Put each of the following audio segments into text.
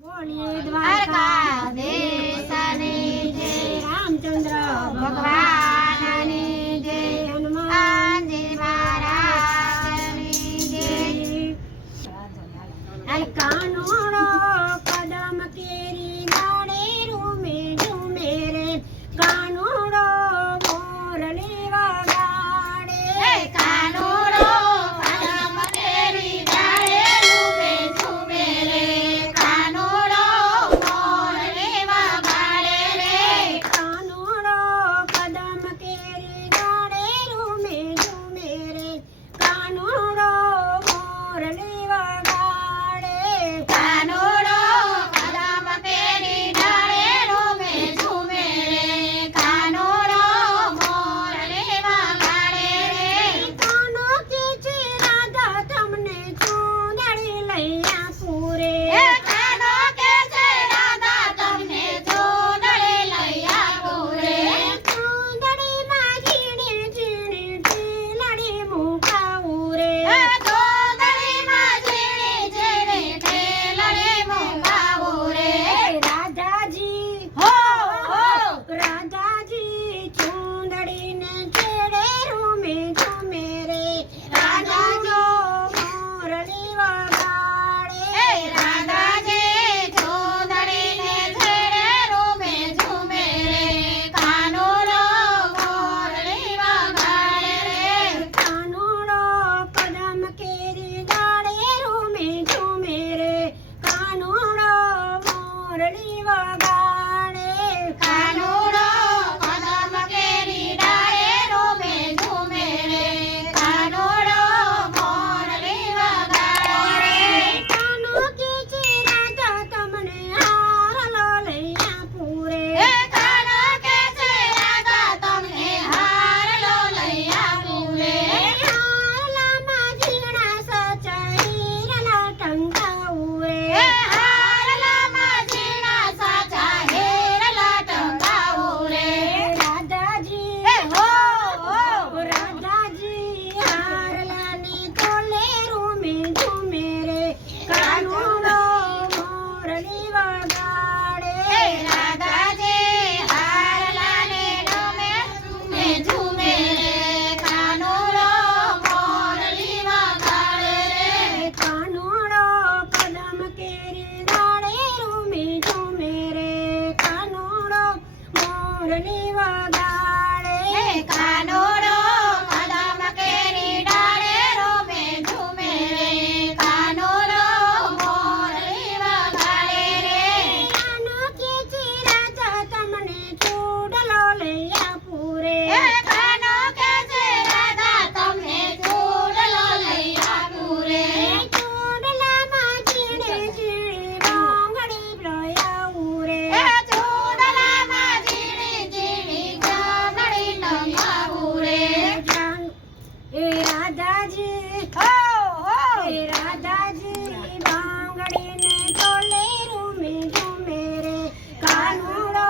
બોલીએ દ્વારકાધીશની જય, રામચંદ્ર ભગવાનની જય, હનુમાનજી મહારાજની જય. કાનોડો કદમ કેરી ગાડે રૂમે ઝૂમે રે, કાનોડો મોરલી વગાડે. કાનોડો કદમ કેરી ગાડે રૂમે ઝૂમે રે, કાનોડો મોરલી વગાડે રે. કાનોડો કદમ કેરી ગાડે રૂમે ઝૂમે રે, કાનોડો મોરલી વગાડે. કાનોડો કદમ કેરી ગાડે રૂમે ઝૂમે રે, કાનોડો મોરલી વગાડે રે. કાનો કે છે રાધા તમને ચૂંદડી લઈ આપું રે. કાનો કે છે રાધા તમને ચૂંદડી લઈ આપું રે. ચૂંદડીમાં ઝીણી ઝીણી ટીલડી મુકાવું રે. ચૂંદડીમાં ઝીણી ઝીણી ટીલડી મુકાવું રે. રાધાજી હો હો રાધાજી ચૂંદડીને છેડે રૂમે ઝૂમે રે, રાધાજો મોરલી વગાડે. રાધાજી ચૂંદડીને છેડે રૂમે ઝૂમે રે, કાનોડો મોરલી વગાડે રે. કાનોડો કદમ કેરી ગાડે રૂમે ઝૂમે રે, કાનોડો મોરલી વગાડે. કાનોડો કદમ કેરી ડાળે રૂમે ઝૂમે રે, કાનોડો મોરલી વગાડે રે. કાનો કે છે રાધા તમને હારલો લઈ આપું રે. કાનો કે છે રાધા તમને હારલો લઈ આપું રે. હારલામાં ઝીણા સાચા હીરના ટંકાવું રે. હારલામાં ઝીણા સાચા હેરલા ટંકાવું રે. રાધાજી હો હો રાધાજી હારલાની તોલે રૂમે ઝૂમે રે, કાનોડો મોરલી વગાડે. રાધાજી હારલાને ગમે ઝૂમે ઝૂમે રે, કાનોડો મોરલી વગાડે રે. કાનોડો કદમ કેરી ગાડે રૂમે ઝૂમે રે, કાનોડો મોરલી વગાડે. કાનોડો કદમ કેરી ડાળે રૂમે ઝૂમે રે, કાનોડો મોરલી વગાડે રે. કાનો કે છે રાધા તમને ચૂડલો લઈ આપું રે. કાનો કે છે રાધા તમને ચૂડલો લઈ આપું રે. ચૂડલામાં ઝીણી ઝીણી મોંગળી લોયાવું રે. ચૂડલામાં ઝીણી ઝીણી ગામડી ટંગાવું રે. એ રાધાજી હો હો એ રાધાજી બાંગડીને તોલે રૂમે ઝૂમે રે, કાનોડો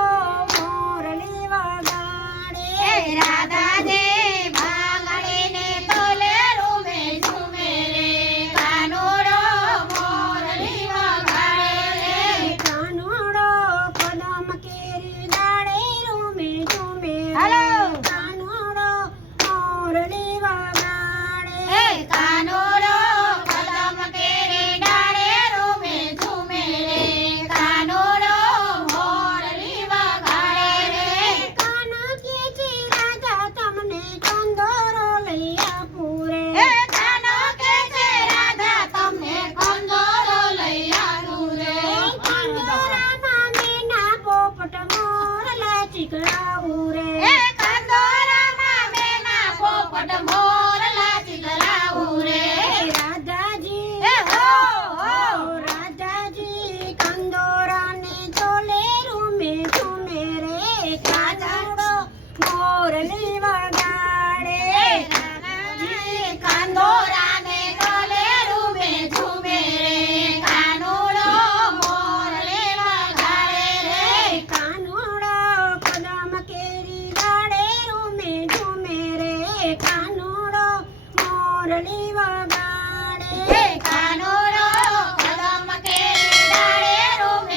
મોરલી વગાડે. રાધાજી બાંગડીને તોલે રૂમે ઝૂમે રે, કાનોડો મોરલી વગાડે રે. કાનોડો કદમ કેરી ગાડે રૂમે ઝૂમે રે, હાલો. કાનોડો મોરલી વગાડે. કાનોડો કદમ કેરી ડાળે રૂમે ઝૂમે રે, કાનોડો મોરલી વગાડે રે. કાનો કે છે રાધા તમને કંદોરો લઈ આપું રે. કાનો કે છે રાધા તમને કંદોરો લઈ આપું રે. કંદોરામાં મેના પોપટ મોરલા ચીકણાવું રે. કંદોરામાં મેના પોપટ મોરલા ચીકણાવું રે. રાધાજી હો હો રાધાજી કંદોરાને તોલે રૂમે ઝૂમે રે, કાનોડો મોરલી વગાડે. રાધાજી કંદોરાને તોલે રૂમે ઝૂમે રે, કાનોડો મોરલી વગાડે રે. કાનોડો કદમ કેરી ગાડે રૂમે ઝૂમે રે, કાનોડો મોરલી વગાડે. કાનોડો કદમ કેરી ડાળે રૂમે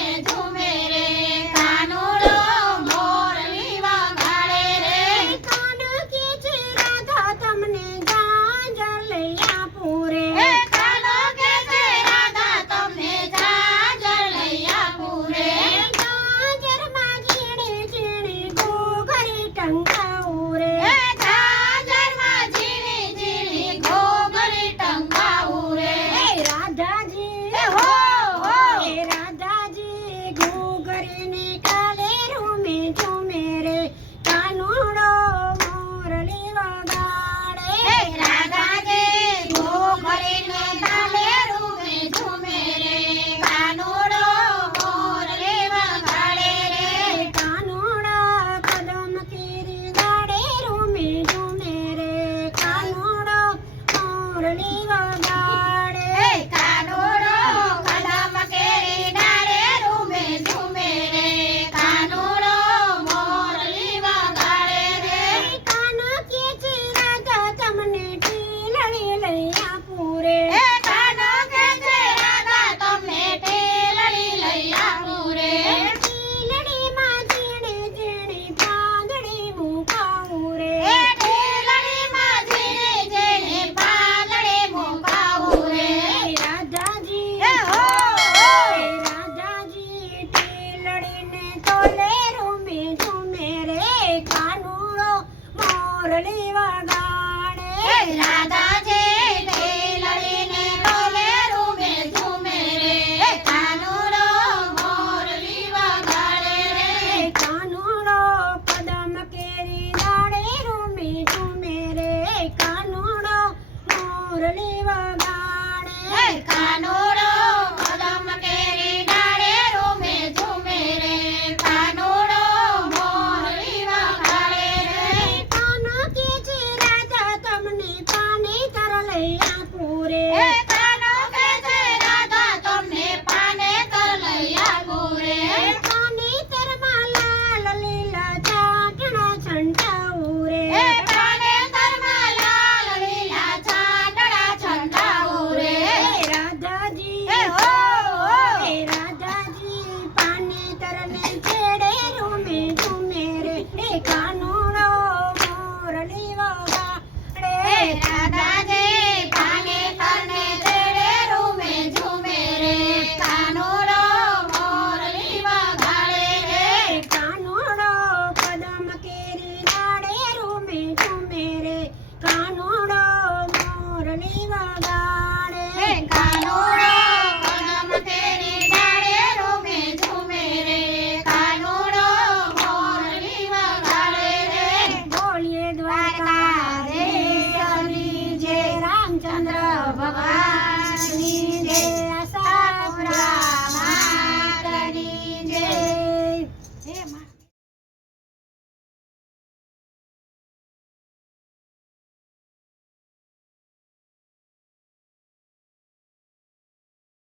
વગાડે કાનુડો કદમ કેરી ડાળે રૂમે ઝૂમે રે કાનુડો મોરલી વગાડે રે કાનો કે છે રાધા તમને ટીલડી લઈ આપું રે કાનો કે છે રાધા તમને ટેલડી લઈ આપું રે ટીલડીમાં ઝીણી ઝીણી પાંદડી મુકાવું રે ટેલડીમાં ઝીણી ઝીણી પાંદડી મુકાવું રે રાધાજી રાધાજી ટીલડીને તોલે રૂમે ઝૂમે રે કાનુડો મોરલી વગાડે રાધાજી ટેલડીને બોલે રૂમે ઝૂમે રે કાનુડો મોરલી વગાડે રે કાનુડો કદમ કેરી ડાળે રૂમે ઝૂમે રે કાનુડો મોરલી વગાડે કાનુડો કદમ કેરી ડાળે રૂમે ઝૂમે રે કાનુડો મોરલી વગાડે રે કાનો કે છે રાધા તમને પાણી તર લઈ આપું રે